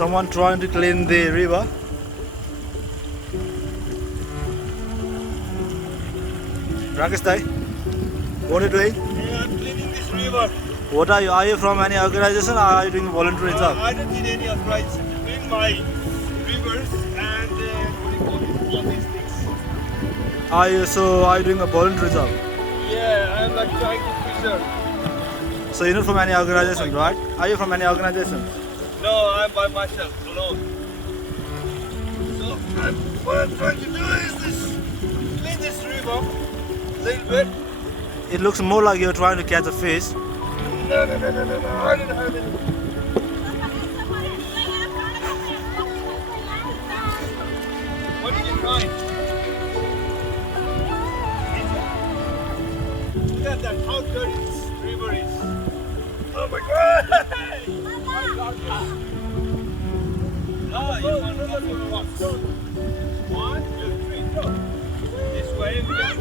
Someone trying to clean the river. Rakesh Dai, what are you doing? Yeah, I'm cleaning this river. What are you? Are you from any organization or are you doing voluntary job? I don't need any authorization to clean my rivers and what do you call it, all these things. Are you doing a voluntary job? Yeah, I'm like trying to preserve. So you're not from any organization, right? Are you from any organization? No, I'm by myself, alone. So what I'm trying to do is clean this river a little bit. It looks more like you're trying to catch a fish. No, I don't have any. What did you find? Look at that, how dirty this river is. Oh my god! Ah, you found another one. 1, 2, 3, go. This way we can